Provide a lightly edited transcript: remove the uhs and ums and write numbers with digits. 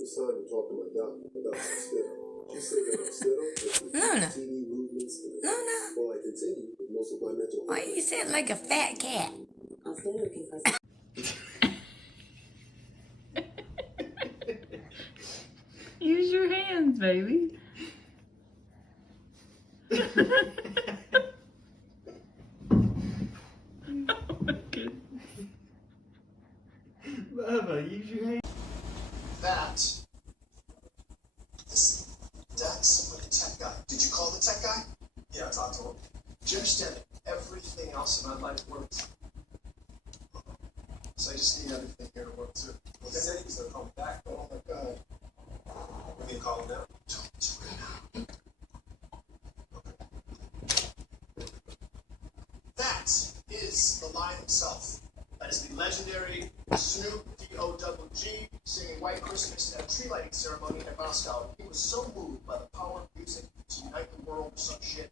It's time to talk to my doctor about Austedo. She said that Austedo Luna. teeny movements to the Luna. while I continue with most of my mental health. Why you sound like a fat cat? Austedo can cause. Use your hands, baby. Oh my goodness. Baba, use your hands. That's with the tech guy. Did you call the tech guy? Yeah, I talked to him. Do you understand that everything else in my life works? So I just need everything here to work too. Well, he said he was going to call me back. Oh my God. We're going to call him now? Don't do it now. Okay. That is the Lion himself. That is the legendary Snoop D-O-double-G singing White Christmas at a tree lighting ceremony in Moscow. He was so moved by the power of music to unite the world or some shit